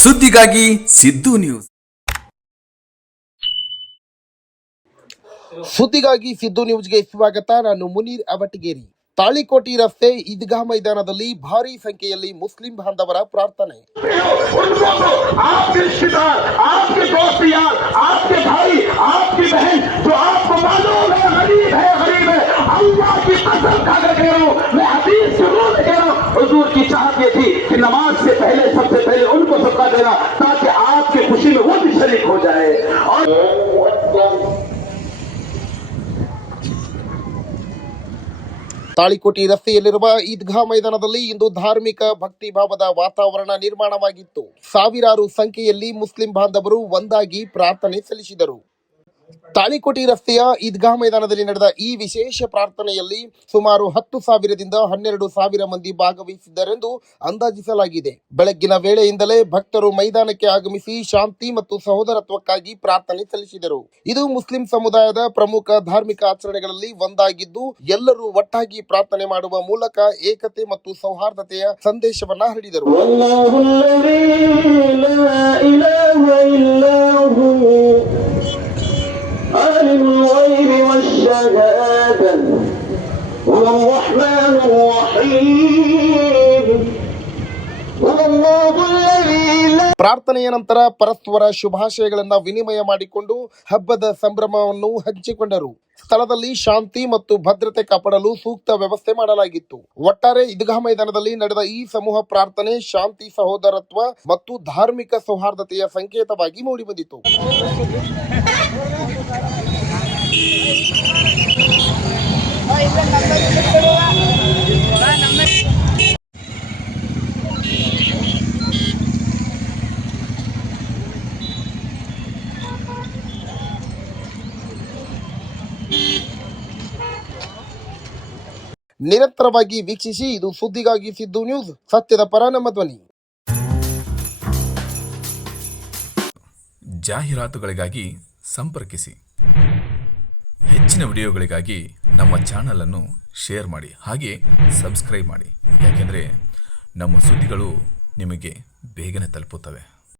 ಸುದ್ದಿಗಾಗಿ ಸಿದ್ದು ನ್ಯೂಸ್. ಸುದ್ದಿಗಾಗಿ ಸಿದ್ದು ನ್ಯೂಸ್ಗೆ ಸ್ವಾಗತ. ನಾನು ಮುನೀರ್ ಅವಟಗೇರಿ. ತಾಳಿಕೋಟಿ ರಸ್ತೆ ಈದ್ಗಾ ಮೈದಾನದಲ್ಲಿ ಭಾರಿ ಸಂಖ್ಯೆಯಲ್ಲಿ ಮುಸ್ಲಿಂ ಬಾಂಧವರ ಪ್ರಾರ್ಥನೆ. हुजूर की चाहत ये थी कि नमाज से पहले सबसे पहले उनको सबका देना ताकि आपकी खुशी में वो भी शरीक हो जाए. और ತಾಳಿಕೋಟಿ ರಸ್ತೆಯಲ್ಲಿರುವ ಈದ್ಗಾ ಮೈದಾನದಲ್ಲಿ ಇಂದು ಧಾರ್ಮಿಕ ಭಕ್ತಿ ಭಾವದ ವಾತಾವರಣ ನಿರ್ಮಾಣವಾಗಿತ್ತು. ಸಾವಿರಾರು ಸಂಖ್ಯೆಯಲ್ಲಿ ಮುಸ್ಲಿಂ ಬಾಂಧವರು ಒಂದಾಗಿ ಪ್ರಾರ್ಥನೆ ಸಲ್ಲಿಸಿದರು. ತಾಳಿಕೋಟಿ ರಸ್ತೆಯ ಈದ್ಗಾ ಮೈದಾನದಲ್ಲಿ ನಡೆದ ಈ ವಿಶೇಷ ಪ್ರಾರ್ಥನೆಯಲ್ಲಿ ಸುಮಾರು 10,000ದಿಂದ 12,000 ಮಂದಿ ಭಾಗವಹಿಸಿದ್ದರೆಂದು ಅಂದಾಜಿಸಲಾಗಿದೆ. ಬೆಳಗ್ಗಿನ ವೇಳೆಯಿಂದಲೇ ಭಕ್ತರು ಮೈದಾನಕ್ಕೆ ಆಗಮಿಸಿ ಶಾಂತಿ ಮತ್ತು ಸಹೋದರತ್ವಕ್ಕಾಗಿ ಪ್ರಾರ್ಥನೆ ಸಲ್ಲಿಸಿದರು. ಇದು ಮುಸ್ಲಿಂ ಸಮುದಾಯದ ಪ್ರಮುಖ ಧಾರ್ಮಿಕ ಆಚರಣೆಗಳಲ್ಲಿ ಒಂದಾಗಿದ್ದು, ಎಲ್ಲರೂ ಒಟ್ಟಾಗಿ ಪ್ರಾರ್ಥನೆ ಮಾಡುವ ಮೂಲಕ ಏಕತೆ ಮತ್ತು ಸೌಹಾರ್ದತೆಯ ಸಂದೇಶವನ್ನ ಹರಡಿದರು. عالم الغيب والشهادة هو الرحمن الرحيم هو الله الذي لا. ಪ್ರಾರ್ಥನೆಯ ನಂತರ ಪರಸ್ಪರ ಶುಭಾಶಯಗಳನ್ನು ವಿನಿಮಯ ಮಾಡಿಕೊಂಡು ಹಬ್ಬದ ಸಂಭ್ರಮವನ್ನು ಹಂಚಿಕೊಂಡರು. ಸ್ಥಳದಲ್ಲಿ ಶಾಂತಿ ಮತ್ತು ಭದ್ರತೆ ಕಾಪಾಡಲು ಸೂಕ್ತ ವ್ಯವಸ್ಥೆ ಮಾಡಲಾಗಿತ್ತು. ಒಟ್ಟಾರೆ ಈದ್ಗಾ ಮೈದಾನದಲ್ಲಿ ನಡೆದ ಈ ಸಮೂಹ ಪ್ರಾರ್ಥನೆ ಶಾಂತಿ, ಸಹೋದರತ್ವ ಮತ್ತು ಧಾರ್ಮಿಕ ಸೌಹಾರ್ದತೆಯ ಸಂಕೇತವಾಗಿ ಮೂಡಿಬಂದಿತು. ನಿರಂತರವಾಗಿ ವೀಕ್ಷಿಸಿ. ಇದು ಸುದ್ದಿಗಾಗಿ ಸಿದ್ದು ನ್ಯೂಸ್, ಸತ್ಯದ ಪರ ನಮ್ಮ ಧ್ವನಿ. ಜಾಹೀರಾತುಗಳಿಗಾಗಿ ಸಂಪರ್ಕಿಸಿ. ಹೆಚ್ಚಿನ ವಿಡಿಯೋಗಳಿಗಾಗಿ ನಮ್ಮ ಚಾನಲ್ ಅನ್ನು ಶೇರ್ ಮಾಡಿ, ಹಾಗೆ ಸಬ್ಸ್ಕ್ರೈಬ್ ಮಾಡಿ. ಯಾಕೆಂದರೆ ನಮ್ಮ ಸುದ್ದಿಗಳು ನಿಮಗೆ ಬೇಗನೆ ತಲುಪುತ್ತವೆ.